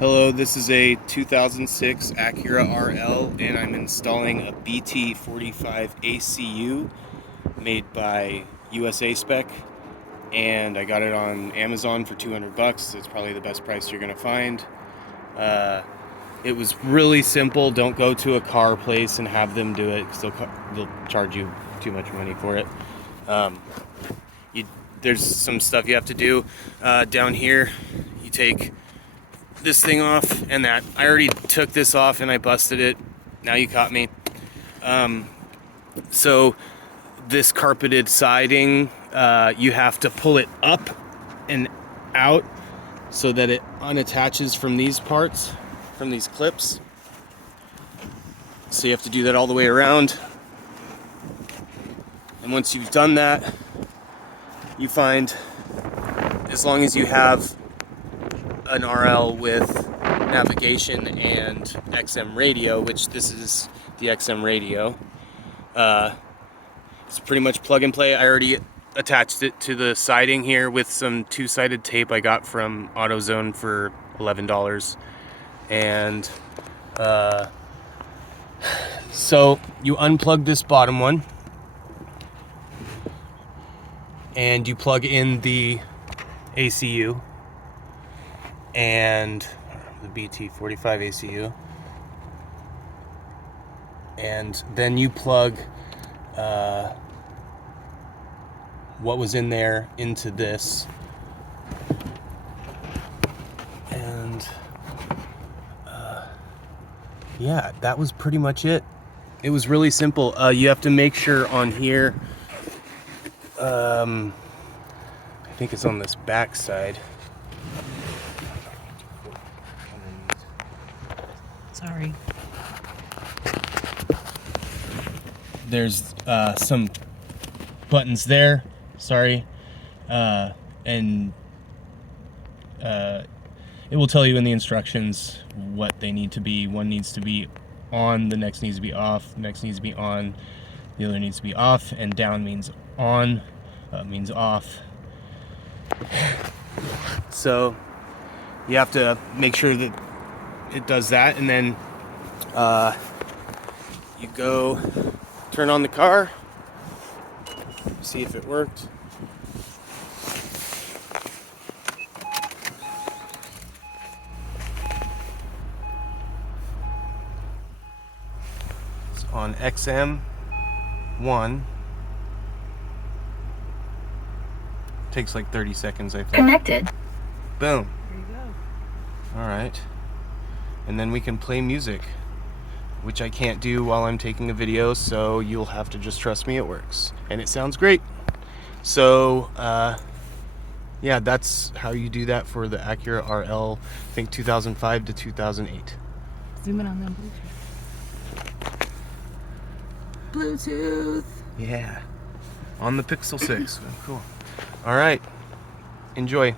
Hello, this is a 2006 Acura RL and I'm installing a BT45 ACU made by USA Spec, and I got it on Amazon for 200 bucks. It's probably the best price you're gonna find. It was really simple. Don't go to a car place and have them do it because they'll charge you too much money for it. There's some stuff you have to do down here. You take this thing off, and that I already took this off and I busted it. Now you caught me. So this carpeted siding, you have to pull it up and out so that it unattaches from these parts, from these clips. So you have to do that all the way around. And once you've done that, you find, as long as you have an RL with navigation and XM radio, which this is the XM radio, it's pretty much plug and play. I already attached it to the siding here with some two-sided tape I got from AutoZone for $11. And so you unplug this bottom one and you plug in the ACU and the BT45 ACU, and then you plug what was in there into this, and yeah, that was pretty much it. It was really simple. You have to make sure on here, I think it's on this back side. Sorry. There's some buttons there, sorry, and it will tell you in the instructions what they need to be. One needs to be on, the next needs to be off, the next needs to be on, the other needs to be off, and down means on, means off. So you have to make sure that it does that, and then you go turn on the car, see if it worked. It's on XM1. Takes like 30 seconds, I think. Connected. Boom. There you go. All right. And then we can play music, which I can't do while I'm taking a video, so you'll have to just trust me, it works. And it sounds great. So, yeah, that's how you do that for the Acura RL, I think 2005 to 2008. Zoom in on them Bluetooth. Yeah, on the Pixel 6. Cool. All right, enjoy.